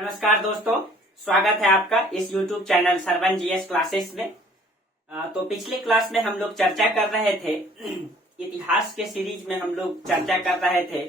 नमस्कार दोस्तों, स्वागत है आपका इस YouTube channel Sarvan GS classes में। तो पिछले क्लास में हम लोग चर्चा कर रहे थे इतिहास के सीरीज में हम लोग चर्चा कर रहे थे।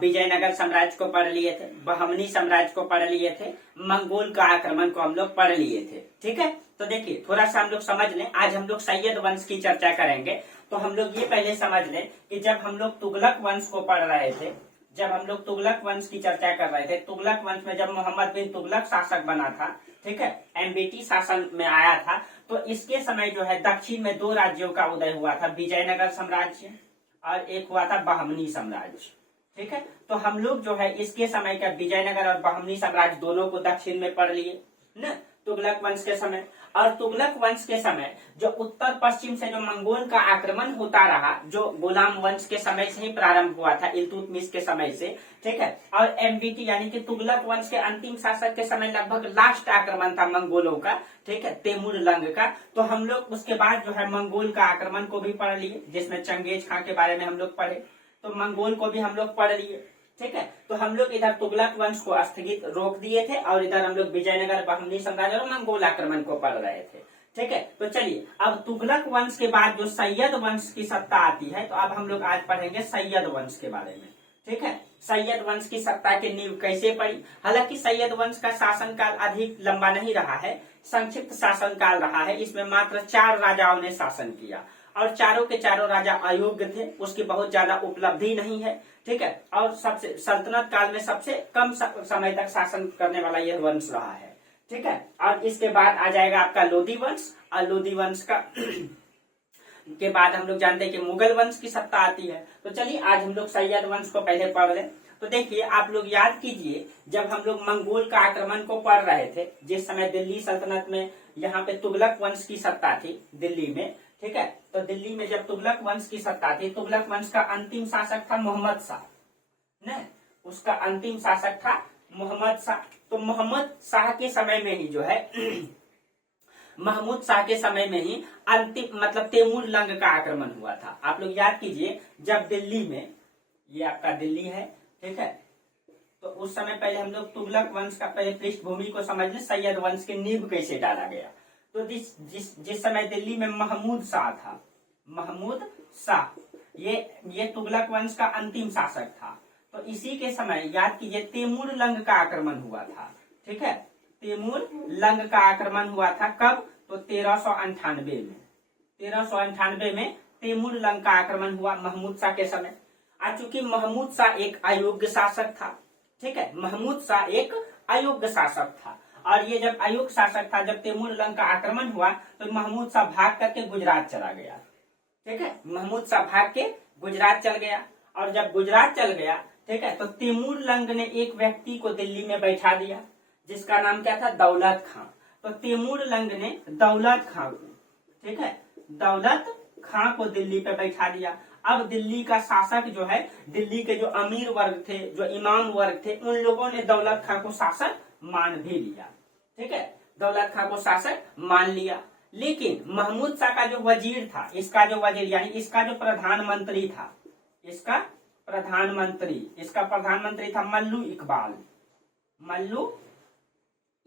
विजयनगर साम्राज्य को पढ़ लिए थे, बहमनी साम्राज्य को पढ़ लिए थे, मंगोल का आक्रमण को हम लोग पढ़ लिए थे। ठीक है, तो देखिए थोड़ा सा हम लोग समझ लें। आज हम लोग सैयद वंश की चर्चा करेंगे। तो हम लोग ये पहले समझ लें कि जब हम लोग तुगलक वंश को पढ़ रहे थे, जब हम लोग तुगलक वंश की चर्चा कर रहे थे, तुगलक वंश में जब मोहम्मद बिन तुगलक शासक बना था, ठीक है, एमबीटी शासन में आया था, तो इसके समय जो है दक्षिण में दो राज्यों का उदय हुआ था, विजयनगर साम्राज्य और एक हुआ था बहमनी साम्राज्य। ठीक है, तो हम लोग जो है इसके समय का विजयनगर और बहमनी साम्राज्य दोनों को दक्षिण में पढ़ लिए न, तुगलक वंश के समय। और तुगलक वंश के समय जो उत्तर पश्चिम से जो मंगोल का आक्रमण होता रहा, जो गुलाम वंश के समय से ही प्रारंभ हुआ था, इल्तुतमिश के समय से, ठीक है, और एमबीटी यानी कि तुगलक वंश के अंतिम शासक के समय लगभग लास्ट आक्रमण था मंगोलों का, ठीक है, तैमूर लंग का। तो हम लोग उसके बाद जो है मंगोल का आक्रमण को भी पढ़ लिए, जिसमें चंगेज खां के बारे में हम लोग पढ़े, तो मंगोल को भी हम लोग पढ़ लिए। ठीक है, तो हम लोग इधर तुगलक वंश को स्थगित रोक दिए थे और इधर हम लोग विजयनगर, बहमनी साम्राज्य और मंगोल आक्रमण को पढ़ रहे थे। ठीक है, तो चलिए अब तुगलक वंश के बाद जो सैयद वंश की सत्ता आती है, तो अब हम लोग आज पढ़ेंगे सैयद वंश के बारे में। ठीक है, सैयद वंश की सत्ता की नींव कैसे पड़ी। हालांकि सैयद वंश का शासनकाल अधिक लंबा नहीं रहा है, संक्षिप्त शासनकाल रहा है। इसमें मात्र 4 राजाओं ने शासन किया और चारों के चारों राजा अयोग्य थे, उसकी बहुत ज्यादा उपलब्धि नहीं है। ठीक है, और सबसे सल्तनत काल में सबसे कम समय तक शासन करने वाला यह वंश रहा है। ठीक है, और इसके बाद आ जाएगा आपका लोधी वंश, और लोधी वंश का के बाद हम लोग जानते हैं कि मुगल वंश की सत्ता आती है। तो चलिए आज हम लोग सैयद वंश को पहले पढ़ लें। तो देखिए आप लोग याद कीजिए, जब हम लोग मंगोल का आक्रमण को पढ़ रहे थे, जिस समय दिल्ली सल्तनत में यहाँ पे तुगलक वंश की सत्ता थी दिल्ली में, ठीक है, तो दिल्ली में जब तुगलक वंश की सत्ता थी, तुगलक वंश का अंतिम शासक था मोहम्मद शाह, न, उसका अंतिम शासक था मोहम्मद शाह। तो मोहम्मद शाह के समय में ही जो है महमूद शाह के समय में ही अंतिम मतलब तैमूर लंग का आक्रमण हुआ था। आप लोग याद कीजिए, जब दिल्ली में, ये आपका दिल्ली है, ठीक है, तो उस समय पहले हम लोग तुगलक वंश का पहले पृष्ठभूमि को समझ लें, सैयद वंश की नींव कैसे डाला गया। तो जिस समय दिल्ली में महमूद शाह था, महमूद शाह, ये तुगलक वंश का अंतिम शासक था। तो इसी के समय याद कीजिए तैमूर लंग का आक्रमण हुआ था। ठीक है, तैमूर लंग का आक्रमण हुआ था कब, तो 1398 में। 1398 में तैमूर लंग का आक्रमण हुआ महमूद शाह के समय। आज चूंकि महमूद शाह एक अयोग्य शासक था, ठीक है, महमूद शाह एक अयोग्य शासक था, और ये जब अयोग्य शासक था, जब तैमूर लंग का आक्रमण हुआ तो महमूद शाह भाग करके गुजरात चला गया। ठीक है, महमूद शाह भाग के गुजरात चल गया, और जब गुजरात चल गया, ठीक है, तो तैमूर लंग ने एक व्यक्ति को दिल्ली में बैठा दिया, जिसका नाम क्या था, दौलत खां। तो तैमूर लंग ने दौलत खां को, ठीक है, दौलत खां को दिल्ली पे बैठा दिया। अब दिल्ली का शासक जो है, दिल्ली के जो अमीर वर्ग थे, जो इमाम वर्ग थे, उन लोगों ने दौलत खां को शासक मान भी लिया। ठीक है, दौलत खां को शासक मान लिया। लेकिन महमूद शाह का जो वजीर था, इसका जो वजीर यानी इसका जो प्रधानमंत्री था, इसका प्रधानमंत्री था मल्लू इकबाल। मल्लू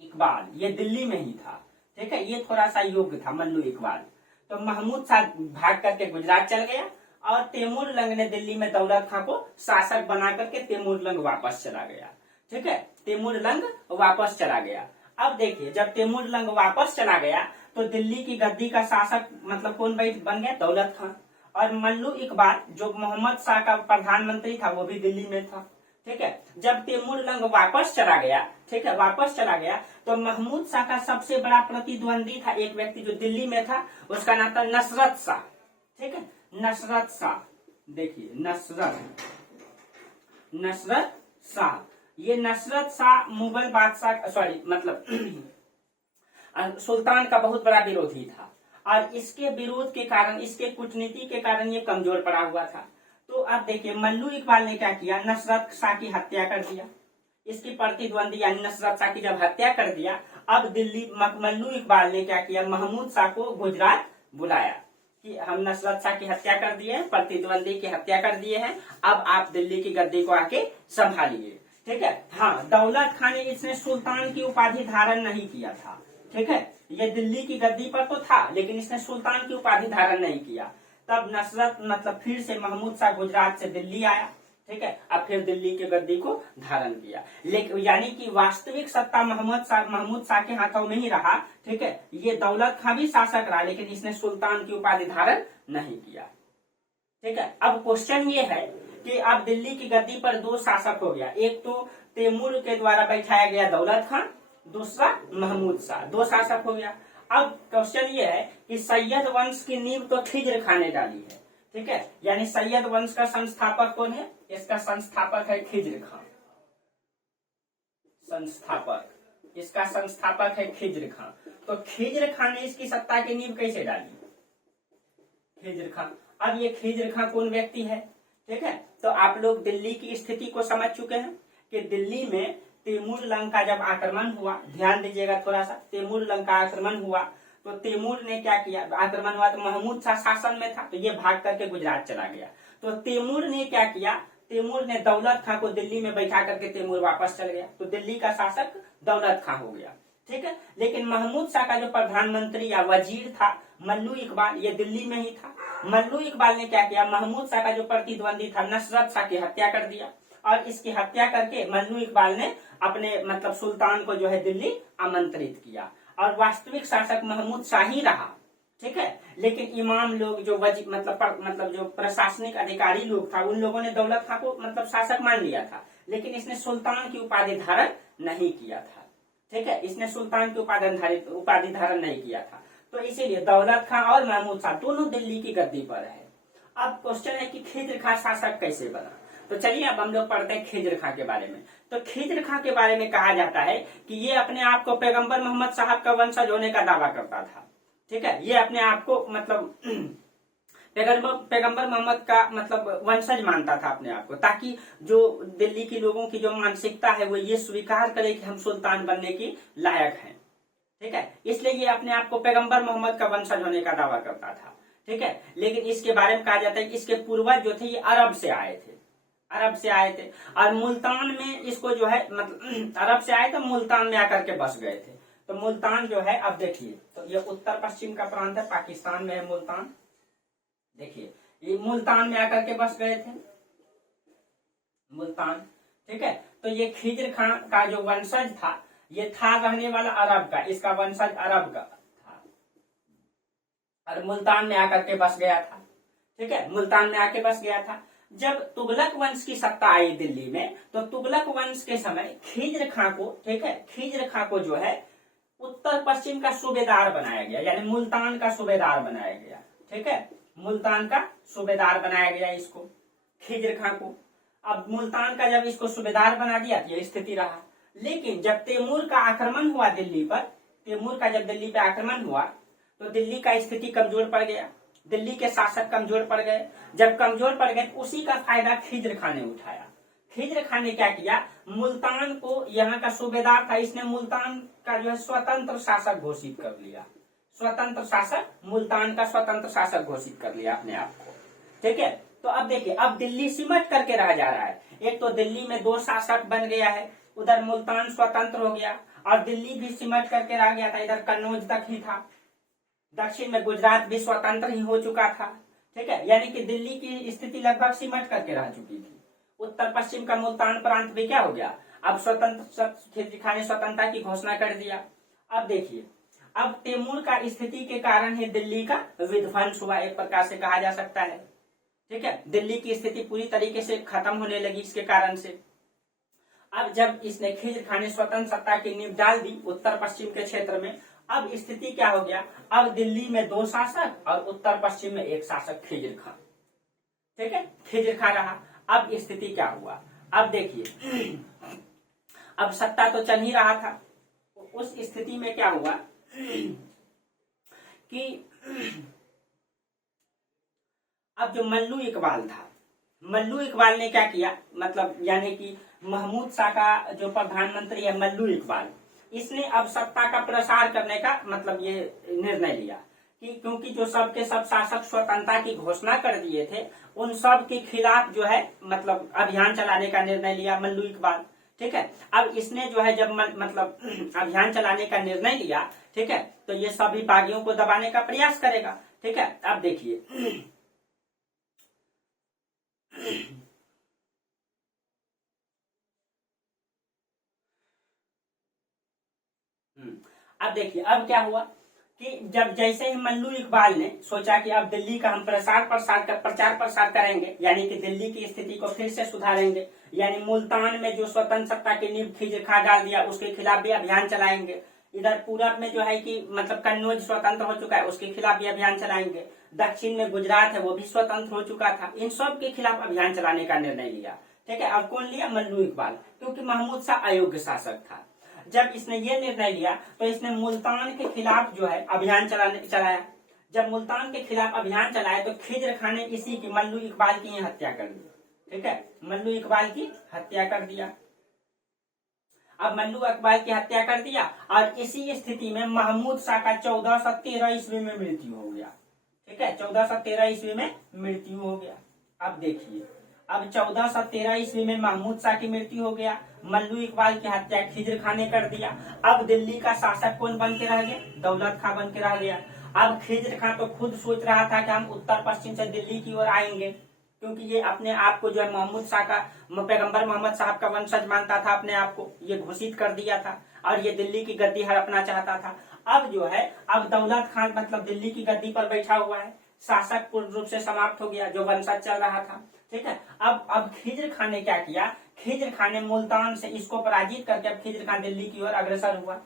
इकबाल ये दिल्ली में ही था। ठीक है, ये थोड़ा सा योग्य था मल्लू इकबाल। तो महमूद शाह भाग करके गुजरात चल गया, और तैमूर लंग ने दिल्ली में दौलत खां को शासक बना करके तैमूर लंग वापस चला गया। ठीक है, तैमूर लंग वापस चला गया। अब देखिए, जब तैमूर लंग वापस चला गया तो दिल्ली की गद्दी का शासक मतलब कौन बन गया, दौलत खां। और मल्लू इकबाल जो मोहम्मद शाह का प्रधानमंत्री था, वो भी दिल्ली में था। ठीक है, जब तैमूर लंग वापस चला गया, ठीक है, वापस चला गया, तो महमूद शाह का सबसे बड़ा प्रतिद्वंदी था एक व्यक्ति जो दिल्ली में था, उसका नाम था नसरत शाह। ठीक है, नसरत शाह, देखिए नसरत शाह, ये नसरत शाह मुगल बादशाह सुल्तान का बहुत बड़ा विरोधी था, और इसके विरोध के कारण, इसके कूटनीति के कारण ये कमजोर पड़ा हुआ था। तो अब देखिए मल्लू इकबाल ने क्या किया, नसरत शाह की हत्या कर दिया। इसकी प्रतिद्वंदी यानी नसरत शाह की जब हत्या कर दिया, अब मल्लू इकबाल ने क्या किया, महमूद शाह को गुजरात बुलाया कि हम नसरत शाह की हत्या कर दिए हैं, प्रतिद्वंदी की हत्या कर दिए हैं, अब आप दिल्ली की गद्दी को आके संभालिए। ठीक है। हाँ, दौलत खां ने इसने सुल्तान की उपाधि धारण नहीं किया था। ठीक है, ये दिल्ली की गद्दी पर तो था लेकिन इसने सुल्तान की उपाधि धारण नहीं किया। तब नसरत मतलब फिर से महमूद शाह गुजरात से दिल्ली आया। ठीक है, अब फिर दिल्ली की गद्दी को धारण किया, लेकिन यानी कि वास्तविक सत्ता महमूद शाह के हाथों में ही रहा। ठीक है, ये दौलत खां भी शासक रहा लेकिन इसने सुल्तान की उपाधि धारण नहीं किया। ठीक है, अब क्वेश्चन ये है कि अब दिल्ली की गद्दी पर दो शासक हो गया, एक तो तैमूर के द्वारा बैठाया गया दौलत खां, दूसरा महमूद शाह, दो शासक हो गया। अब क्वेश्चन ये है कि सैयद वंश की नींव तो खिज्र खां ने डाली है। ठीक है, यानी सैयद वंश का संस्थापक कौन है? इसका संस्थापक है खिज्र खां। संस्थापक, इसका संस्थापक है खिज्र खां। तो खिज्र खां ने इसकी सत्ता की नींव कैसे डाली? खिज्र खां। अब ये खिज्र खां कौन व्यक्ति है? ठीक है, तो आप लोग दिल्ली की स्थिति को समझ चुके हैं कि दिल्ली में तैमूर लंग का जब आक्रमण हुआ, ध्यान दीजिएगा थोड़ा सा, तैमूर लंग का आक्रमण हुआ तो तैमूर ने क्या किया? आक्रमण हुआ तो महमूद शाह शासन में था तो ये भाग करके गुजरात चला गया। तो तैमूर ने क्या किया? तैमूर ने दौलत खां को दिल्ली में बैठा करके तैमूर वापस चल गया, तो दिल्ली का शासक दौलत खां हो गया। ठीक है, लेकिन महमूद शाह का जो प्रधानमंत्री या वजीर था मल्लू इकबाल, ये दिल्ली में ही था। मल्लू इकबाल ने क्या किया? महमूद शाह का जो प्रतिद्वंदी था नसरत शाह की हत्या कर दिया और इसकी हत्या करके मल्लू इकबाल ने अपने मतलब सुल्तान को जो है दिल्ली आमंत्रित किया और वास्तविक शासक महमूद शाह ही रहा। ठीक है, लेकिन इमाम लोग जो मतलब जो प्रशासनिक अधिकारी लोग था उन लोगों ने दौलत खां को मतलब शासक मान लिया था, लेकिन इसने सुल्तान की उपाधि धारण नहीं किया था। ठीक है, इसने सुल्तान की उपाधि धारण नहीं किया था, तो इसीलिए दौलत खां और महमूद शाह दोनों दिल्ली की गद्दी पर है। अब क्वेश्चन है कि खिज्र खां शासक कैसे बना? तो चलिए अब हम लोग पढ़ते हैं खिज्र खां के बारे में। तो खिज्र खां के बारे में कहा जाता है कि ये अपने आप को पैगंबर मोहम्मद साहब का वंशज होने का दावा करता था। ठीक है, ये अपने आप को मतलब पैगंबर मोहम्मद का मतलब वंशज मानता था अपने आप को, ताकि जो दिल्ली के लोगों की जो मानसिकता है वो ये स्वीकार करे कि हम सुल्तान बनने की लायक हैं। ठीक है, इसलिए ये अपने आप को पैगंबर मोहम्मद का वंशज होने का दावा करता था। ठीक है, लेकिन इसके बारे में कहा जाता है कि इसके पूर्वज जो थे ये अरब से आए थे, अरब से आए थे और मुल्तान में इसको जो है मतलब अरब से आए तो मुल्तान में आकर के बस गए थे। तो मुल्तान जो है, अब देखिए, तो ये उत्तर पश्चिम का प्रांत है, पाकिस्तान में है मुल्तान। देखिए ये मुल्तान में आकर के बस गए थे, मुल्तान। ठीक है, तो ये खिज्र खां का जो वंशज था ये था रहने वाला अरब का, इसका वंशज अरब का था और मुल्तान में आकर के बस गया था। ठीक है, मुल्तान में आके बस गया था। जब तुगलक वंश की सत्ता आई दिल्ली में तो तुगलक वंश के समय खिज्र खां को, ठीक है, खिज्र खां को जो है उत्तर पश्चिम का सूबेदार बनाया गया, यानी मुल्तान का सूबेदार बनाया गया। ठीक है, मुल्तान का सूबेदार बनाया गया इसको, खिज्र खां को। अब मुल्तान का जब इसको सूबेदार बना दिया तो यह स्थिति रहा। लेकिन जब तैमूर का आक्रमण हुआ दिल्ली पर, तैमूर का जब दिल्ली पे आक्रमण हुआ तो दिल्ली का स्थिति कमजोर पड़ गया, दिल्ली के शासक कमजोर पड़ गए। जब कमजोर पड़ गए उसी का फायदा खिज्र खां ने उठाया। खिज्र खां ने क्या किया? मुल्तान को, यहाँ का सूबेदार था, इसने मुल्तान का जो है स्वतंत्र शासक घोषित कर लिया, स्वतंत्र शासक, मुल्तान का स्वतंत्र शासक घोषित कर लिया अपने आप को। ठीक है, तो अब देखिए अब दिल्ली सिमट करके रह जा रहा है। एक तो दिल्ली में दो शासक बन गया है, उधर मुल्तान स्वतंत्र हो गया और दिल्ली भी सिमट करके रह गया था, इधर कन्नौज तक ही था, दक्षिण में गुजरात भी स्वतंत्र ही हो चुका था। ठीक है, यानी कि दिल्ली की स्थिति लगभग सिमट करके रह चुकी थी। उत्तर पश्चिम का मुल्तान प्रांत भी क्या हो गया? अब स्वतंत्र, खिज्र खां ने स्वतंत्रता की घोषणा कर दिया। अब देखिए, अब तैमूर का स्थिति के कारण ही दिल्ली का विध्वंस हुआ, एक प्रकार से कहा जा सकता है। ठीक है, दिल्ली की स्थिति पूरी तरीके से खत्म होने लगी इसके कारण से। अब जब इसने खिज्र खां ने स्वतंत्र सत्ता की नींव डाल दी उत्तर पश्चिम के क्षेत्र में, अब स्थिति क्या हो गया? अब दिल्ली में दो शासक और उत्तर पश्चिम में एक शासक खिज्र खां। ठीक है, खिज्र खां रहा। अब स्थिति क्या हुआ? अब देखिए, अब सत्ता तो चल ही रहा था, उस स्थिति में क्या हुआ कि अब जो मल्लू इकबाल था, मल्लू इकबाल ने क्या किया, मतलब यानी कि महमूद शाह का जो प्रधानमंत्री है मल्लू इकबाल, इसने अब सत्ता का प्रसार करने का मतलब ये निर्णय लिया कि क्योंकि जो सब के सब शासक स्वतंत्रता की घोषणा कर दिए थे, उन सब के खिलाफ जो है मतलब अभियान चलाने का निर्णय लिया मल्लू इकबाल। ठीक है। अब इसने जो है जब मतलब अभियान चलाने का निर्णय लिया, ठीक है, तो ये सभी बागियों को दबाने का प्रयास करेगा, ठीक है। अब देखिए अब देखिए अब क्या हुआ कि जब जैसे ही मल्लू इकबाल ने सोचा कि अब दिल्ली का हम प्रचार प्रसार करेंगे, यानी कि दिल्ली की स्थिति को फिर से सुधारेंगे, यानी मुल्तान में जो स्वतंत्रता की नींव खींच खा डाल दिया उसके खिलाफ भी अभियान चलाएंगे। इधर पूरब में जो है कि मतलब कन्नौज स्वतंत्र हो चुका है, उसके खिलाफ भी अभियान चलाएंगे। दक्षिण में गुजरात है, वो भी स्वतंत्र हो चुका था। इन सब के खिलाफ अभियान चलाने का निर्णय लिया, ठीक है। अब कौन लिया? मल्लू इकबाल, क्योंकि महमूद शाह अयोग्य शासक था। जब इसने ये निर्णय लिया तो इसने मुल्तान के खिलाफ जो है अभियान चलाया। जब मुल्तान के खिलाफ अभियान चलाया तो खिज्र खान ने इसी की मल्लू इकबाल की हत्या कर दी, ठीक है, मल्लू इकबाल की हत्या कर दिया। अब मल्लू इकबाल की हत्या कर दिया और इसी स्थिति में महमूद शाह का 1413 ईस्वी में मृत्यु हो गया, ठीक है, 1413 ईस्वी में मृत्यु हो गया। अब देखिए अब 1413 ईस्वी में महमूद शाह की मृत्यु हो गया, मल्लू इकबाल की हत्या खिज्र खान ने कर दिया। अब दिल्ली का शासक कौन बन के रह गया? दौलत खां बन के रह गया। अब खिज्र खान तो खुद सोच रहा था कि हम उत्तर पश्चिम से दिल्ली की ओर आएंगे, क्योंकि ये अपने आप को जो है महमूद शाह का, पैगंबर मोहम्मद साहब का वंशज मानता था, अपने आप को ये घोषित कर दिया था और ये दिल्ली की गद्दी हड़पना चाहता था। अब जो है अब दौलत खान मतलब दिल्ली की गद्दी पर बैठा हुआ है, शासक पूर्ण रूप से समाप्त हो गया जो वंशज चल रहा था, ठीक है। अब खिज्र खान ने क्या किया? खिज्र खान ने मुल्तान से इसको पराजित करके अब खिज्र खान दिल्ली की ओर अग्रसर हुआ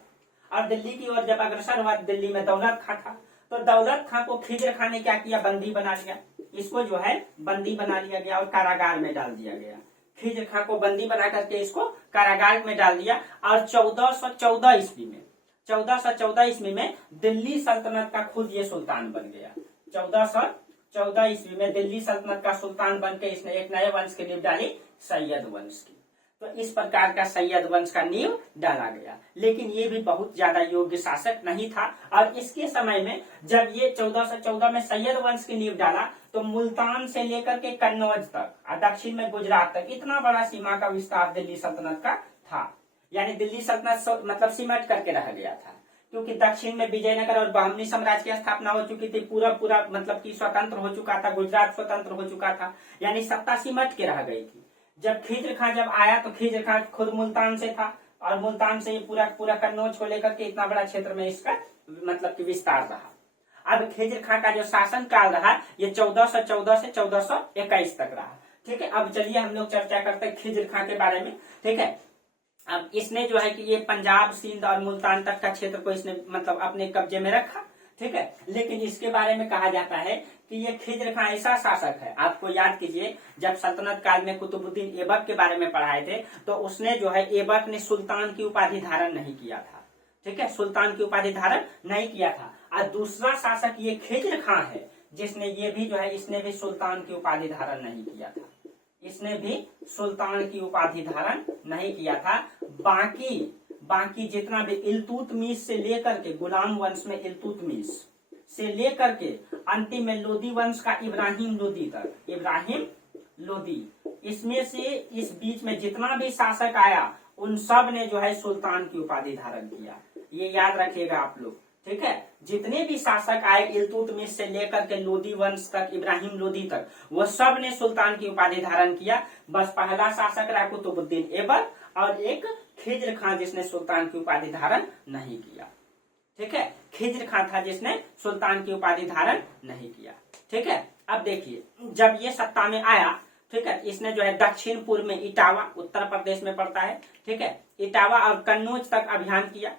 और दिल्ली की ओर जब अग्रसर हुआ दिल्ली में दौलत खां था, तो दौलत खां को खिज्र खान ने क्या किया? बंदी बना लिया। इसको जो है बंदी बना लिया गया और कारागार में डाल दिया गया। खिज्र खां को बंदी बना करके इसको कारागार में डाल दिया और 1414 ईस्वी में दिल्ली सल्तनत का खुद ये सुल्तान बन गया। 1414 ईस्वी में दिल्ली सल्तनत का सुल्तान बनकर इसने एक नए वंश की नींव डाली, सैयद वंश की। तो इस प्रकार का सैयद वंश का नींव डाला गया, लेकिन ये भी बहुत ज्यादा योग्य शासक नहीं था। और इसके समय में जब ये 1414 में सैयद वंश की नींव डाला तो मुल्तान से लेकर के कन्नौज तक और दक्षिण में गुजरात तक इतना बड़ा सीमा का विस्तार दिल्ली सल्तनत का था। यानी दिल्ली सल्तनत मतलब सिमट करके रह गया था, क्योंकि दक्षिण में विजयनगर और बहमनी साम्राज्य की स्थापना हो चुकी थी, पूरा मतलब कि स्वतंत्र हो चुका था, गुजरात स्वतंत्र हो चुका था, यानी सत्ता सिमट के रह गई थी। जब खिज्र खां जब आया तो खिज्र खां खुद मुल्तान से था और मुल्तान से ये पूरा कन्नौज को लेकर के इतना बड़ा क्षेत्र में इसका मतलब कि विस्तार रहा। अब खिज्र खां का जो शासन काल रहा ये 1414 से 1421 तक रहा, ठीक है। अब चलिए हम लोग चर्चा करते हैं खिज्र खां के बारे में, ठीक है। अब इसने जो है कि ये पंजाब, सिंध और मुल्तान तक का क्षेत्र को इसने मतलब अपने कब्जे में रखा, ठीक है। लेकिन इसके बारे में कहा जाता है कि ये खिज्र खां ऐसा शासक है, आपको याद कीजिए जब सल्तनत काल में कुतुबुद्दीन ऐबक के बारे में पढ़ाए थे तो उसने जो है ऐबक ने सुल्तान की उपाधि धारण नहीं किया था, ठीक है, सुल्तान की उपाधि धारण नहीं किया था। और दूसरा शासक ये खिज्र खां है जिसने ये भी जो है इसने भी सुल्तान की उपाधि धारण नहीं किया था, इसने भी सुल्तान की उपाधि धारण नहीं किया था। बाकी जितना भी इल्तुतमिश से लेकर के गुलाम वंश में इल्तुतमिश से लेकर के अंतिम में लोदी वंश का इब्राहिम लोदी तक, इब्राहिम लोदी, इसमें से इस बीच में जितना भी शासक आया उन सब ने जो है सुल्तान की उपाधि धारण किया, ये याद रखिएगा आप लोग, ठीक है। जितने भी शासक आए इल्तुतमिश से लेकर के लोदी वंश तक, इब्राहिम लोदी तक, वो सब ने सुल्तान की उपाधि धारण किया। बस पहला शासक रहा कुतुबुद्दीन ऐबक और एक खिज्र खां जिसने सुल्तान की उपाधि धारण नहीं किया, ठीक है। खिज्र खां था जिसने सुल्तान की उपाधि धारण नहीं किया, ठीक है। अब देखिए जब ये सत्ता में आया, ठीक है, इसने जो है दक्षिण पूर्व में इटावा, उत्तर प्रदेश में पड़ता है, ठीक है, इटावा और कन्नौज तक अभियान किया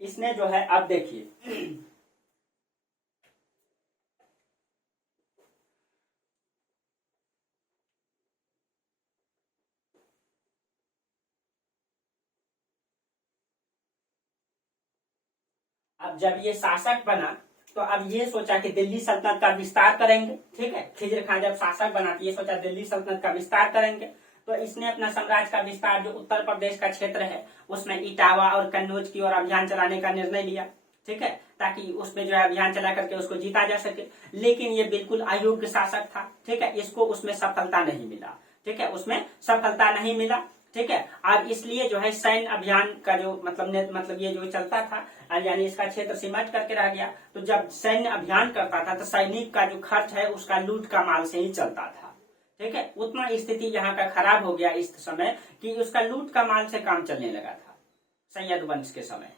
इसने जो है। अब देखिए अब जब ये शासक बना तो अब ये सोचा कि दिल्ली सल्तनत का विस्तार करेंगे, ठीक है। खिज्र खां जब शासक बना तो ये सोचा दिल्ली सल्तनत का विस्तार करेंगे, तो इसने अपना साम्राज्य का विस्तार जो उत्तर प्रदेश का क्षेत्र है उसमें इटावा और कन्नौज की ओर अभियान चलाने का निर्णय लिया, ठीक है, ताकि उसमें जो है अभियान चला करके उसको जीता जा सके। लेकिन ये बिल्कुल अयोग्य शासक था, ठीक है, इसको उसमें सफलता नहीं मिला, ठीक है, उसमें सफलता नहीं मिला, ठीक है। और इसलिए जो है सैन्य अभियान का जो मतलब ये जो चलता था, यानी इसका क्षेत्र सिमट करके रह गया। तो जब सैन्य अभियान करता था तो सैनिक का जो खर्च है उसका लूट का माल से ही चलता था। ठीक है, उतना स्थिति यहाँ का खराब हो गया इस समय कि उसका लूट का माल से काम चलने लगा था सैयद वंश के समय।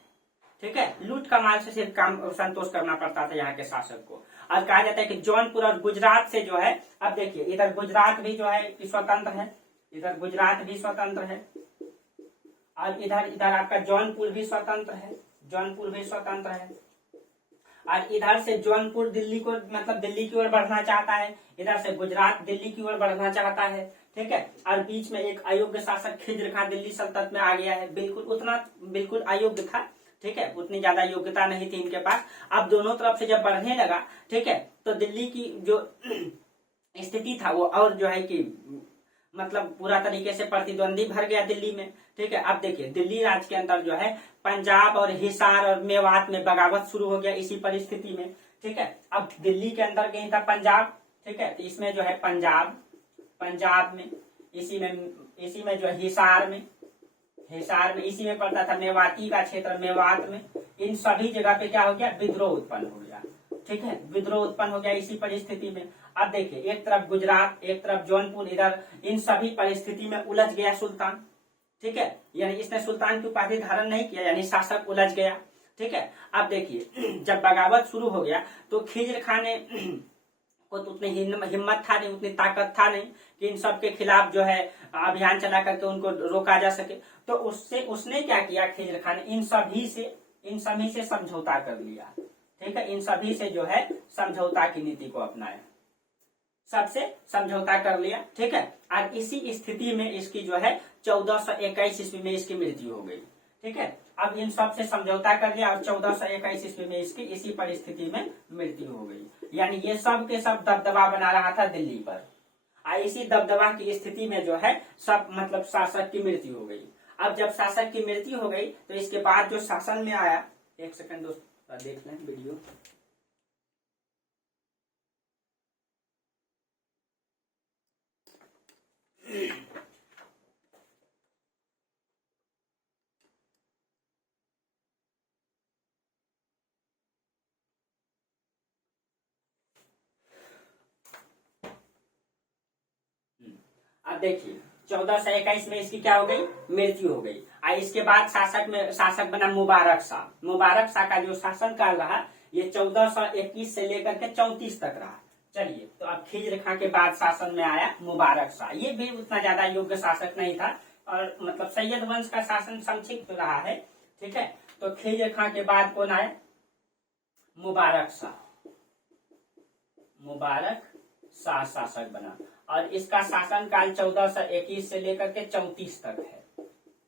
ठीक है, लूट का माल से सिर्फ काम संतोष करना पड़ता था यहाँ के शासक को। और कहा जाता है कि जौनपुर और गुजरात से जो है, अब देखिए इधर गुजरात भी जो है स्वतंत्र है, इधर गुजरात भी स्वतंत्र है, और इधर आपका जौनपुर भी स्वतंत्र है, जौनपुर भी स्वतंत्र है। और इधर से जौनपुर दिल्ली को मतलब दिल्ली की ओर बढ़ना चाहता है, इधर से गुजरात दिल्ली की ओर बढ़ना चाहता है। ठीक है, और बीच में एक अयोग्य शासक खिज्र खां दिल्ली सल्तनत में आ गया है, बिल्कुल अयोग्य था। ठीक है, उतनी ज्यादा योग्यता नहीं थी इनके पास। अब दोनों तरफ से जब बढ़ने लगा, ठीक है, तो दिल्ली की जो स्थिति था वो और जो है कि मतलब पूरा तरीके से प्रतिद्वंदी भर गया दिल्ली में। ठीक है, अब देखिए दिल्ली राज्य के अंदर जो है पंजाब और हिसार और मेवात में बगावत शुरू हो गया इसी परिस्थिति में। ठीक है, अब दिल्ली के अंदर कहीं था पंजाब। ठीक है, तो इसमें जो है पंजाब में, इसी में जो है हिसार में इसी में पड़ता था मेवाती का क्षेत्र मेवात में। इन सभी जगह पे क्या हो गया, विद्रोह उत्पन्न हो गया। ठीक है, विद्रोह उत्पन्न हो गया इसी परिस्थिति में। अब देखिए एक तरफ गुजरात, एक तरफ जौनपुर, इधर इन सभी परिस्थिति में उलझ गया सुल्तान। ठीक है, यानी इसने सुल्तान की उपाधि धारण नहीं किया, यानी शासक उलझ गया। ठीक है, अब देखिए जब बगावत शुरू हो गया तो खिज्र खां ने को तो उतनी हिम्मत था नहीं, उतनी ताकत था नहीं कि इन सब के खिलाफ जो है अभियान चला करके उनको रोका जा सके। तो उसने क्या किया, खिज्र खां ने इन सभी से समझौता कर लिया। ठीक है, इन सभी से जो है समझौता की नीति को अपनाया, सबसे समझौता कर लिया। ठीक है, और इसी स्थिति में इसकी जो है 1421 ईस्वी में इसकी मृत्यु हो गई। ठीक है, अब इन सब से समझौता कर लिया और 1421 ईस्वी में इसकी इसी परिस्थिति में मृत्यु हो गई। यानी ये सब के सब दबदबा बना रहा था दिल्ली पर, और इसी दबदबा की स्थिति में जो है सब मतलब शासक की मृत्यु हो गई। अब जब शासक की मृत्यु हो गई तो इसके बाद जो शासन में आया, एक सेकंड दोस्तों देख लें वीडियो। अब देखिए 1421 में इसकी क्या हो गई, मृत्यु हो गई। और इसके बाद शासक बना मुबारक शाह का जो शासन काल रहा ये 1421 से लेकर के 34 तक रहा। चलिए, तो अब खिज्र खां के बाद शासन में आया मुबारक शाह। ये भी उतना ज्यादा योग्य शासक नहीं था, और मतलब सैयद वंश का शासन संक्षिप्त रहा है। ठीक है, तो खिज्र खां के बाद कौन आया, मुबारक शाह शासक बना, और इसका शासन काल 1421 से लेकर के 34 तक है,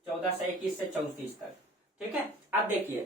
1421 से 34 तक। ठीक है, अब देखिए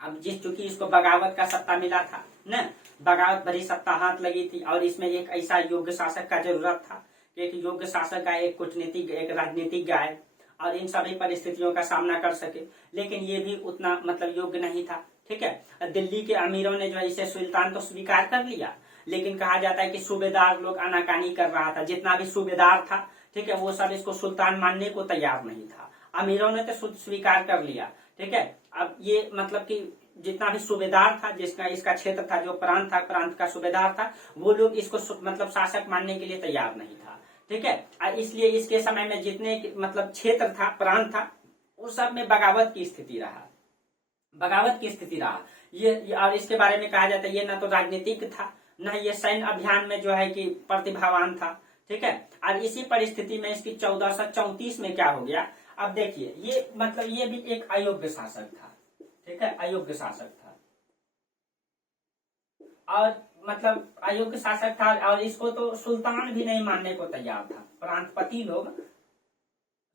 अब चूंकि इसको बगावत का सत्ता मिला था न, बगावत भरी सत्ता हाथ लगी थी, और इसमें एक ऐसा योग्य शासक का जरूरत था कि एक योग्य शासक का एक कूटनीतिक एक राजनीतिक आए और इन सभी परिस्थितियों का सामना कर सके। लेकिन ये भी उतना मतलब योग्य नहीं था। ठीक है, दिल्ली के अमीरों ने जो है इसे सुल्तान तो स्वीकार कर लिया, लेकिन कहा जाता है कि सूबेदार लोग आनाकानी कर रहा था। जितना भी सूबेदार था, ठीक है, वो सब इसको सुल्तान मानने को तैयार नहीं था। अमीरों ने तो स्वीकार कर लिया। ठीक है, अब ये मतलब कि जितना भी सूबेदार था, जिसका इसका क्षेत्र था, जो प्रांत था, प्रांत का सूबेदार था, वो लोग इसको मतलब शासक मानने के लिए तैयार नहीं था। ठीक है, और इसलिए इसके समय में जितने मतलब क्षेत्र था, प्रांत था, उस सब में बगावत की स्थिति रहा। ये और इसके बारे में कहा जाता है ये न तो राजनीतिक था, न ये सैन्य अभियान में जो है कि प्रतिभावान था। ठीक है, और इसी परिस्थिति में इसकी 1434 में क्या हो गया, अब देखिए ये मतलब ये भी एक अयोग्य शासक था। ठीक है, अयोग्य शासक था, और मतलब अयोग्य शासक था, और इसको तो सुल्तान भी नहीं मानने को तैयार था। प्रांतपति लोग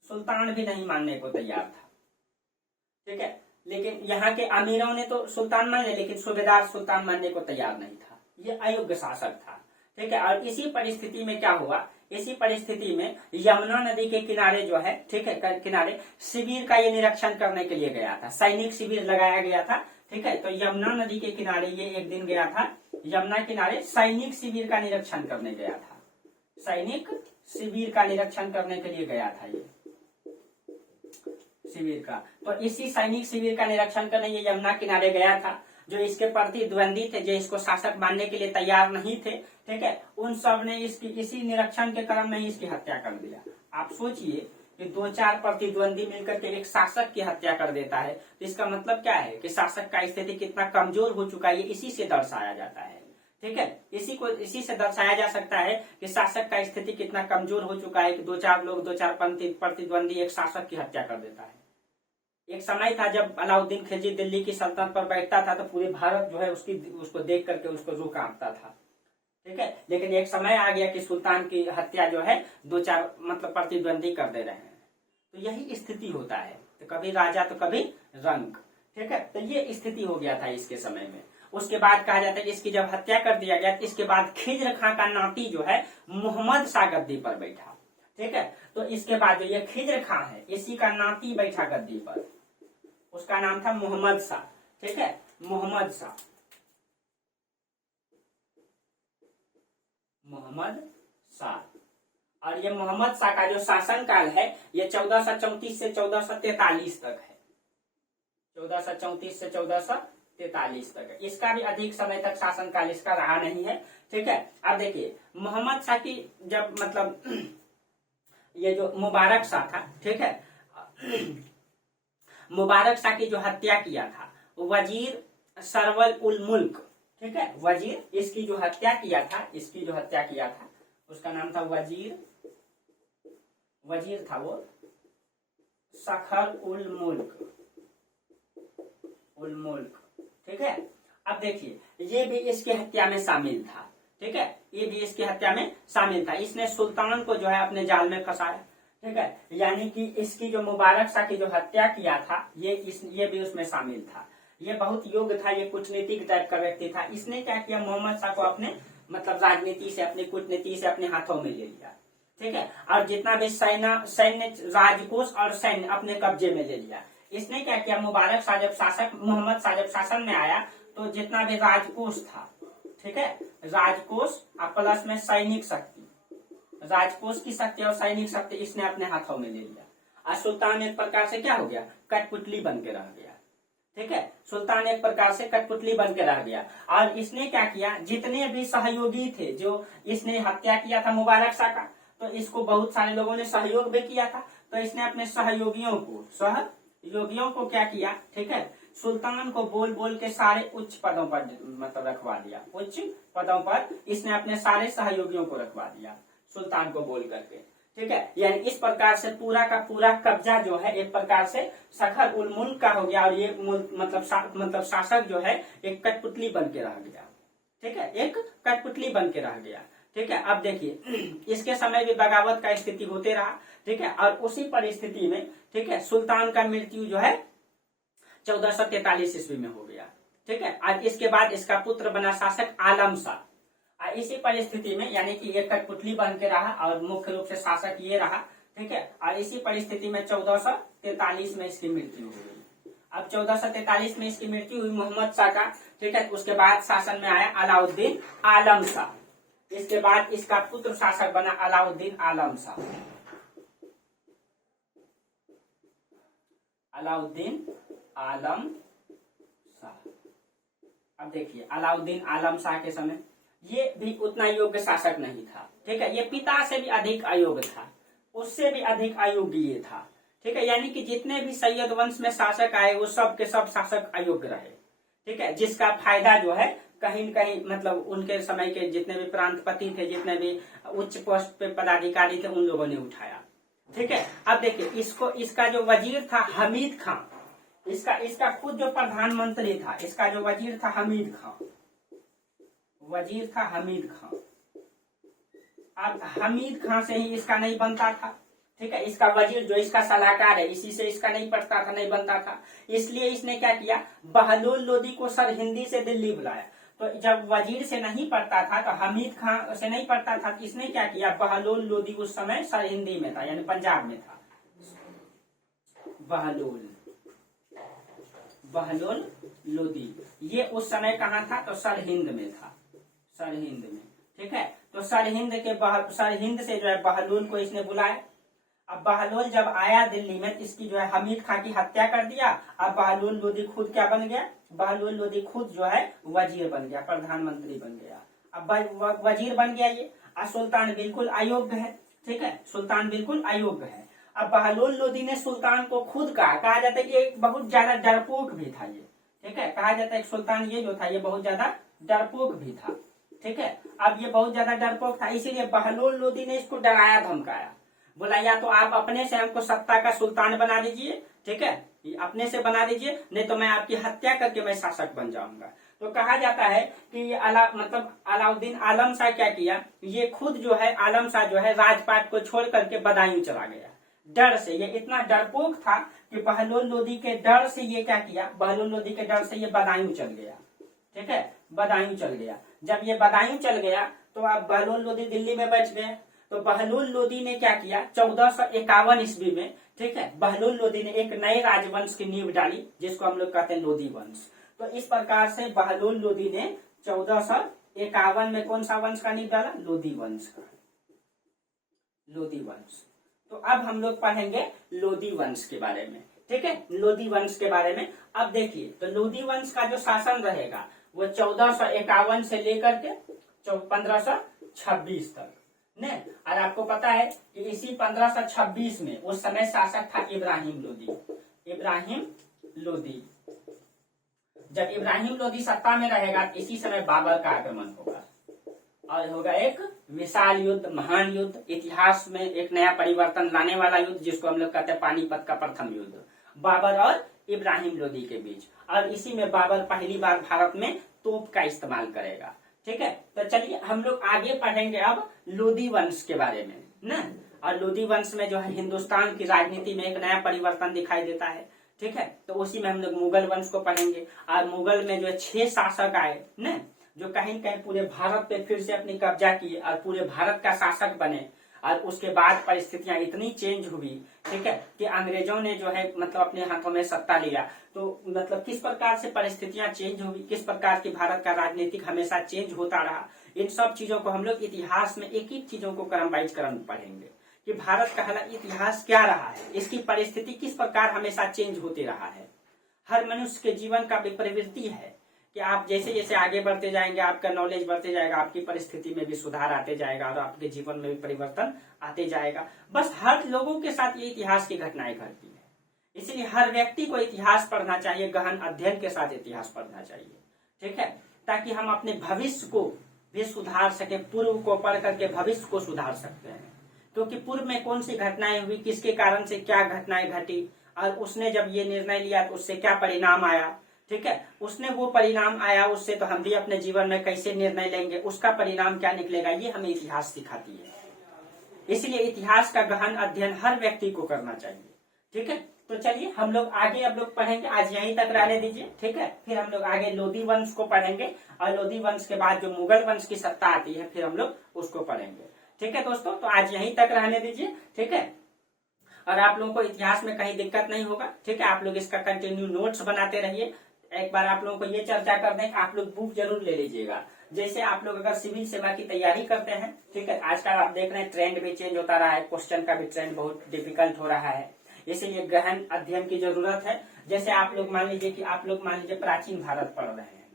सुल्तान भी नहीं मानने को तैयार था। ठीक है, लेकिन यहाँ के अमीरों ने तो सुल्तान मान लिया, लेकिन सूबेदार सुल्तान मानने को तैयार नहीं था। ये अयोग्य शासक था। ठीक है, और इसी परिस्थिति में क्या हुआ, इसी परिस्थिति में यमुना नदी के किनारे जो है, ठीक है, किनारे शिविर का ये निरीक्षण करने के लिए गया था। सैनिक शिविर लगाया गया था। ठीक है, तो यमुना नदी के किनारे ये एक दिन गया था, यमुना किनारे सैनिक शिविर का निरीक्षण करने गया था। सैनिक शिविर का निरीक्षण करने के लिए गया था ये। शिविर का। तो इसी सैनिक शिविर का निरीक्षण करने ये यमुना किनारे गया था। जो इसके प्रतिद्वंदी थे, जो इसको शासक मानने के लिए तैयार नहीं थे, ठीक है, उन सब ने इसकी इसी निरीक्षण के क्रम में इसकी हत्या कर दिया। आप सोचिए कि 2-4 प्रतिद्वंदी मिलकर के एक शासक की हत्या कर देता है, तो इसका मतलब क्या है कि शासक का स्थिति कितना कमजोर हो चुका है, ये इसी से दर्शाया जाता है। ठीक है, इसी से दर्शाया जा सकता है कि शासक का स्थिति कितना कमजोर हो चुका है कि 2-4 लोग, 2-4 प्रतिद्वंदी एक शासक की हत्या कर देता है। एक समय था जब अलाउद्दीन खिलजी दिल्ली की सल्तनत पर बैठता था तो पूरे भारत जो है उसको देख करके उसको रूह कांपता था। ठीक है, लेकिन एक समय आ गया कि सुल्तान की हत्या जो है 2-4 मतलब प्रतिद्वंदी कर दे रहे हैं। तो यही स्थिति होता है, तो कभी राजा तो कभी रंक। ठीक है, तो ये स्थिति हो गया था इसके समय में। उसके बाद कहा जाता है कि इसकी जब हत्या कर दिया गया, इसके बाद खिज्र खां का नाती जो है मोहम्मद शाह गद्दी पर बैठा। ठीक है, तो इसके बाद जो ये खिज्र खां है, इसी का नाती बैठा गद्दी पर, उसका नाम था मोहम्मद शाह। ठीक है, मोहम्मद शाह, मोहम्मद शाह। और ये मोहम्मद शाह का जो शासन काल है ये 1434 से 1443 तक है। 1434 से 1443 तक है। इसका भी अधिक समय तक शासन काल इसका रहा नहीं है। ठीक है, अब देखिए मोहम्मद शाह की जब मतलब ये जो मुबारक शाह था, ठीक है, मुबारक शाह की जो हत्या किया था वजीर सरवल उल मुल्क, ठीक है, वजीर इसकी जो हत्या किया था, इसकी जो हत्या किया था उसका नाम था वजीर था वो सखर उल मुल्क। ठीक है, अब देखिए ये भी इसकी हत्या में शामिल था। ठीक है, ये भी इसकी हत्या में शामिल था। इसने सुल्तान को जो है अपने जाल में फंसाया। ठीक है, यानी कि इसकी जो मुबारक शाह की जो हत्या किया था ये भी उसमें शामिल था। ये बहुत योग्य था, ये कूटनीतिक टाइप का व्यक्ति था। इसने क्या किया, मोहम्मद शाह को अपने मतलब राजनीति से, अपनी कूटनीति से अपने हाथों में ले लिया। ठीक है, और जितना भी सैन्य राजकोष और सैन्य अपने कब्जे में ले लिया। इसने क्या किया, मुबारक शाह जब शासक, मोहम्मद शाह जब शासन में आया तो जितना भी राजकोष था, ठीक है, राजकोष और प्लस में सैनिक शक्ति, राजकोष की शक्ति और सैनिक शक्ति इसने अपने हाथों में ले लिया। और सुल्तान एक प्रकार से क्या हो गया, कठपुतली बन के रह गया। ठीक है, सुल्तान एक प्रकार से कठपुतली बन के रह गया। और इसने क्या किया, जितने भी सहयोगी थे, जो इसने हत्या किया था मुबारक शाह का, तो इसको बहुत सारे लोगों ने सहयोग भी किया था। तो इसने अपने सहयोगियों को क्या किया, ठीक है, सुल्तान को बोल बोल के सारे उच्च पदों पर मतलब रखवा दिया। उच्च पदों पर इसने अपने सारे सहयोगियों को रखवा दिया सुल्तान को बोल करके। ठीक है, यानी इस प्रकार से पूरा का पूरा कब्जा जो है एक प्रकार से सखर उल मुल्क का हो गया। और ये मतलब शासक जो है एक कठपुतली बन के रह गया। ठीक है, एक कठपुतली बन के रह गया। ठीक है, अब देखिए इसके समय भी बगावत का स्थिति होते रहा। ठीक है, और उसी परिस्थिति में, ठीक है, सुल्तान का मृत्यु जो है 1443 ईस्वी में हो गया। ठीक है, और इसके बाद इसका पुत्र बना शासक आलम शाह। इसी परिस्थिति में यानी कि एक कठपुतली बन के रहा और मुख्य रूप से शासक ये रहा। ठीक है, और इसी परिस्थिति में 1443 में इसकी मृत्यु हुई। अब 1443 में इसकी मृत्यु हुई मोहम्मद शाह का। ठीक है, उसके बाद शासन में आया अलाउद्दीन आलम शाह। इसके बाद इसका पुत्र शासक बना अलाउद्दीन आलम शाह। अलाउद्दीन आलम शाह। अब देखिए अलाउद्दीन आलम शाह के समय ये भी उतना योग्य शासक नहीं था। ठीक है, ये पिता से भी अधिक अयोग्य था, उससे भी अधिक अयोग्य था। ठीक है, यानी कि जितने भी सैयद वंश में शासक आए वो सब के सब शासक अयोग्य रहे। ठीक है, जिसका फायदा जो है कहीं न कहीं मतलब उनके समय के जितने भी प्रांतपति थे, जितने भी उच्च पोस्ट पे पदाधिकारी थे, उन लोगों ने उठाया। ठीक है, अब देखिए इसका जो वजीर था हमीद खां, इसका खुद जो प्रधानमंत्री था, इसका जो वजीर था हमीद खां। अब हमीद खां से ही इसका नहीं बनता था। ठीक है, इसका वजीर जो इसका सलाहकार है, इसी से इसका नहीं पड़ता था, नहीं बनता था। इसलिए इसने क्या किया, बहलोल लोदी को सर हिंदी से दिल्ली बुलाया। तो जब वजीर से नहीं पड़ता था, तो हमीद खां से नहीं पड़ता था, तो इसने क्या किया, बहलोल लोदी उस समय सर हिंदी में था, यानी पंजाब में था। बहलोल लोदी ये उस समय कहाँ था, तो सरहिंद में था, सरहिंद में। ठीक है, तो सरहिंद से जो है बहलोल को इसने बुलाया। अब बहलोल जब आया दिल्ली में, इसकी जो है हमीद खां की हत्या कर दिया। अब बहलोल लोधी खुद क्या बन गया, बहलोल लोधी खुद जो है वजीर बन गया, प्रधानमंत्री बन गया। अब वजीर बन गया ये, और सुल्तान बिल्कुल अयोग्य है, ठीक है, सुल्तान बिल्कुल अयोग्य है। अब बहलोल लोधी ने सुल्तान को खुद कहा जाता है कि एक बहुत ज्यादा डरपोक भी था ये, ठीक है, कहा जाता है सुल्तान ये जो था ये बहुत ज्यादा डरपोक भी था, ठीक है। अब ये बहुत ज्यादा डरपोक था, इसीलिए बहलोल लोधी ने इसको डराया धमकाया, बोला या तो आप अपने से हमको सत्ता का सुल्तान बना दीजिए, ठीक है, अपने से बना दीजिए, नहीं तो मैं आपकी हत्या करके मैं शासक बन जाऊंगा। तो कहा जाता है कि ये अलाउद्दीन आलम शाह क्या किया, ये खुद जो है आलम शाह जो है राजपाट को छोड़ करके बदायूं चला गया। डर से, ये इतना डरपोक था कि बहलोल लोधी के डर से ये क्या किया, बहलोल लोधी के डर से ये बदायूं चल गया, ठीक है, बदायूं चल गया। जब ये बदायूं चल गया तो अब बहलोल लोधी दिल्ली में बच गए। तो बहलोल लोधी ने क्या किया, 1451 ईस्वी में, ठीक है, बहलोल लोधी ने एक नए राजवंश की नींव डाली, जिसको हम लोग कहते हैं लोधी वंश। तो इस प्रकार से बहलोल लोधी ने 1451 में कौन सा वंश का नींव डाला, लोधी वंश का, लोधी वंश। तो अब हम लोग पढ़ेंगे लोधी वंश के बारे में, ठीक है, लोधी वंश के बारे में। अब देखिए, तो लोधी वंश का जो शासन रहेगा वो 1451 से लेकर के 1526 तक ने। और आपको पता है कि इसी 1526 में उस समय शासक था इब्राहिम लोधी। इब्राहिम लोधी, जब इब्राहिम लोधी सत्ता में रहेगा तो इसी समय बाबर का आगमन होगा और होगा एक विशाल युद्ध, महान युद्ध, इतिहास में एक नया परिवर्तन लाने वाला युद्ध, जिसको हम लोग कहते हैं पानीपत का प्रथम युद्ध, बाबर और इब्राहिम लोधी के बीच। और इसी में बाबर पहली बार भारत में तोप का इस्तेमाल करेगा, ठीक है। तो चलिए हम लोग आगे पढ़ेंगे अब लोधी वंश के बारे में ना। और लोधी वंश में जो है हिंदुस्तान की राजनीति में एक नया परिवर्तन दिखाई देता है, ठीक है। तो उसी में हम लोग मुगल वंश को पढ़ेंगे। और मुगल में जो 6 शासक आए न, जो कहीं कहीं पूरे भारत पे फिर से अपनी कब्जा किए और पूरे भारत का शासक बने। और उसके बाद परिस्थितियां इतनी चेंज हुई, ठीक है, कि अंग्रेजों ने जो है मतलब अपने हाथों में सत्ता लिया। तो मतलब किस प्रकार से परिस्थितियां चेंज हुई, किस प्रकार की भारत का राजनीतिक हमेशा चेंज होता रहा, इन सब चीजों को हम लोग इतिहास में एक एक चीजों को क्रम वाइज क्रम पढ़ेंगे कि भारत का इतिहास क्या रहा है, इसकी परिस्थिति किस प्रकार हमेशा चेंज होते रहा है। हर मनुष्य के जीवन का भी प्रवृत्ति है कि आप जैसे जैसे आगे बढ़ते जाएंगे, आपका नॉलेज बढ़ते जाएगा, आपकी परिस्थिति में भी सुधार आते जाएगा और आपके जीवन में भी परिवर्तन आते जाएगा। बस हर लोगों के साथ ये इतिहास की घटनाएं घटती है, इसलिए हर व्यक्ति को इतिहास पढ़ना चाहिए, गहन अध्ययन के साथ इतिहास पढ़ना चाहिए, ठीक है, ताकि हम अपने भविष्य को भी सुधार सके। पूर्व को पढ़ करके भविष्य को सुधार सकते हैं, क्योंकि पूर्व में कौन सी घटनाएं हुई, किसके कारण से क्या घटनाएं घटी, और उसने जब ये निर्णय लिया तो उससे क्या परिणाम आया, ठीक है, उसने वो परिणाम आया उससे, तो हम भी अपने जीवन में कैसे निर्णय लेंगे, उसका परिणाम क्या निकलेगा, ये हमें इतिहास सिखाती है। इसलिए इतिहास का गहन अध्ययन हर व्यक्ति को करना चाहिए, ठीक है। तो चलिए हम लोग आगे अब लोग पढ़ेंगे, आज यहीं तक रहने दीजिए, ठीक है। फिर हम लोग आगे लोधी वंश को पढ़ेंगे और लोधी वंश के बाद जो मुगल वंश की सत्ता आती है फिर हम लोग उसको पढ़ेंगे, ठीक है दोस्तों। तो आज यहीं तक रहने दीजिए, ठीक है। और आप लोगों को इतिहास में कहीं दिक्कत नहीं होगा, ठीक है। आप लोग इसका कंटिन्यू नोट्स बनाते रहिए। एक बार आप लोगों को ये चर्चा कर दें कि आप लोग बुक जरूर ले लीजिएगा। जैसे आप लोग अगर सिविल सेवा की तैयारी करते हैं, ठीक है, आजकल आप देख रहे हैं ट्रेंड भी चेंज होता रहा है, क्वेश्चन का भी ट्रेंड बहुत डिफिकल्ट हो रहा है, इसीलिए गहन अध्ययन की जरूरत है। जैसे आप लोग मान लीजिए कि आप लोग मान लीजिए प्राचीन भारत पढ़ रहे हैं,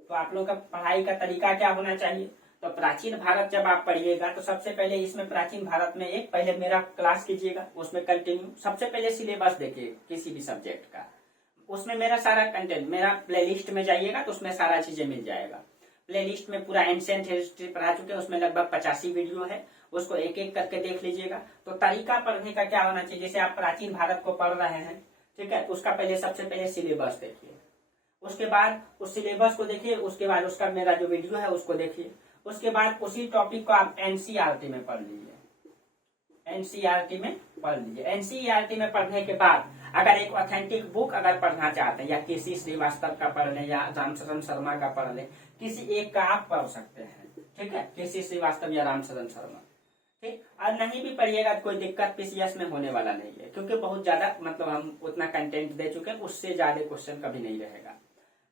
तो आप लोग का पढ़ाई का तरीका क्या होना चाहिए। तो प्राचीन भारत जब आप पढ़िएगा तो सबसे पहले इसमें प्राचीन भारत में एक पहले मेरा क्लास कीजिएगा, उसमें कंटिन्यू सबसे पहले सिलेबस देखिए किसी भी सब्जेक्ट का, उसमें मेरा सारा कंटेंट, मेरा प्लेलिस्ट में जाइएगा तो उसमें सारा चीजें मिल जाएगा। प्लेलिस्ट में पूरा एंशिएंट हिस्ट्री पढ़ा चुके हैं, उसमें लगभग 85 वीडियो है, उसको एक एक करके देख लीजिएगा। तो तरीका पढ़ने का क्या होना चाहिए, जैसे आप प्राचीन भारत को पढ़ रहे हैं, ठीक है, उसका पहले सबसे पहले सिलेबस देखिए, उसके बाद उस सिलेबस को देखिए, उसके बाद उसका मेरा जो वीडियो है उसको देखिए, उसके बाद उसी टॉपिक को आप एनसीईआरटी में पढ़ लीजिए, एनसीईआरटी में पढ़ लीजिए। एनसीईआरटी में पढ़ने के बाद अगर एक ऑथेंटिक बुक अगर पढ़ना चाहते हैं, या किसी श्रीवास्तव का पढ़ लें या रामचरण शर्मा का पढ़ लें, किसी एक का आप पढ़ सकते हैं, ठीक है, किसी श्रीवास्तव या रामचरण शर्मा, ठीक। और नहीं भी पढ़िएगा तो कोई दिक्कत पीसीएस में होने वाला नहीं है, क्योंकि बहुत ज्यादा मतलब हम उतना कंटेंट दे चुके हैं, उससे ज्यादा क्वेश्चन कभी नहीं रहेगा।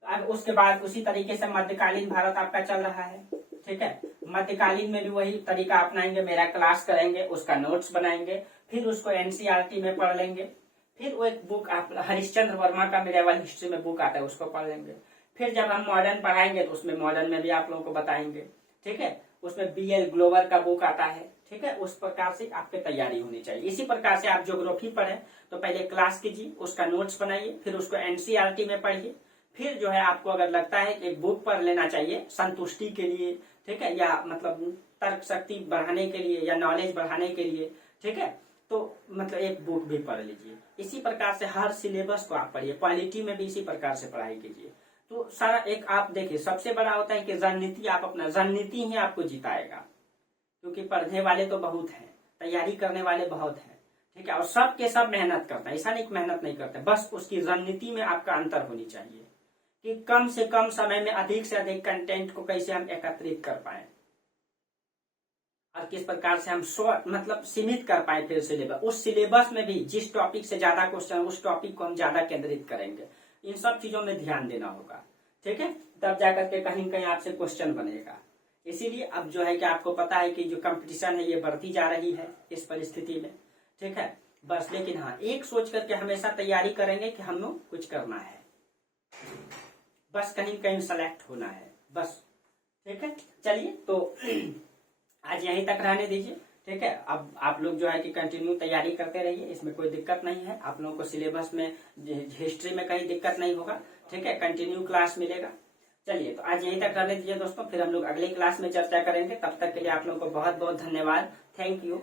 अब उसके बाद उसी तरीके से मध्यकालीन भारत आपका चल रहा है, ठीक है, मध्यकालीन में भी वही तरीका अपनाएंगे, मेरा क्लास करेंगे, उसका नोट्स बनाएंगे, फिर उसको एनसीईआरटी में पढ़ लेंगे। फिर वो एक बुक आप हरिश्चंद्र वर्मा का मेडिएवल हिस्ट्री में बुक आता है, उसको पढ़ लेंगे। फिर जब हम मॉडर्न पढ़ाएंगे तो उसमें मॉडर्न में भी आप लोगों को बताएंगे, ठीक है। उसमें बीएल ग्लोवर का बुक आता है, ठीक है। उस प्रकार से आपकी तैयारी होनी चाहिए। इसी प्रकार से आप ज्योग्राफी पढ़े तो पहले क्लास कीजिए, उसका नोट्स बनाइए, फिर उसको एनसीईआरटी में पढ़िए। फिर जो है आपको अगर लगता है कि एक बुक पढ़ लेना चाहिए संतुष्टि के लिए, ठीक है, या मतलब तर्क शक्ति बढ़ाने के लिए या नॉलेज बढ़ाने के लिए, ठीक है, तो मतलब एक बुक भी पढ़ लीजिए। इसी प्रकार से हर सिलेबस को आप पढ़िए। क्वालिटी में भी इसी प्रकार से पढ़ाई कीजिए। तो सारा एक आप देखिए, सबसे बड़ा होता है कि रणनीति, आप अपना रणनीति ही आपको जिताएगा, क्योंकि पढ़ने वाले तो बहुत हैं, तैयारी करने वाले बहुत हैं, ठीक है, और सब के सब मेहनत करते हैं, ऐसा नहीं मेहनत नहीं करते, बस उसकी रणनीति में आपका अंतर होनी चाहिए कि कम से कम समय में अधिक से अधिक कंटेंट को कैसे हम एकत्रित कर पाए और किस प्रकार से हम मतलब सीमित कर पाए। फिर सिलेबस, उस सिलेबस में भी जिस टॉपिक से ज्यादा क्वेश्चन, उस टॉपिक को हम ज्यादा केंद्रित करेंगे। इन सब चीजों में ध्यान देना होगा, ठीक है, तब जाकर के कहीं कहीं आपसे क्वेश्चन बनेगा। इसीलिए अब जो है कि आपको पता है कि जो कंपटीशन है ये बढ़ती जा रही है इस परिस्थिति में, ठीक है, बस। लेकिन हाँ, एक सोच करके हमेशा तैयारी करेंगे कि हम लोग कुछ करना है, बस कहीं कहीं सेलेक्ट होना है, बस, ठीक है। चलिए, तो आज यहीं तक रहने दीजिए, ठीक है। अब आप लोग जो है कि कंटिन्यू तैयारी करते रहिए, इसमें कोई दिक्कत नहीं है। आप लोगों को सिलेबस में, हिस्ट्री में कहीं दिक्कत नहीं होगा, ठीक है, कंटिन्यू क्लास मिलेगा। चलिए, तो आज यहीं तक रहने दीजिए दोस्तों, फिर हम लोग अगली क्लास में चर्चा करेंगे। तब तक के लिए आप लोगों को बहुत बहुत धन्यवाद। Thank you.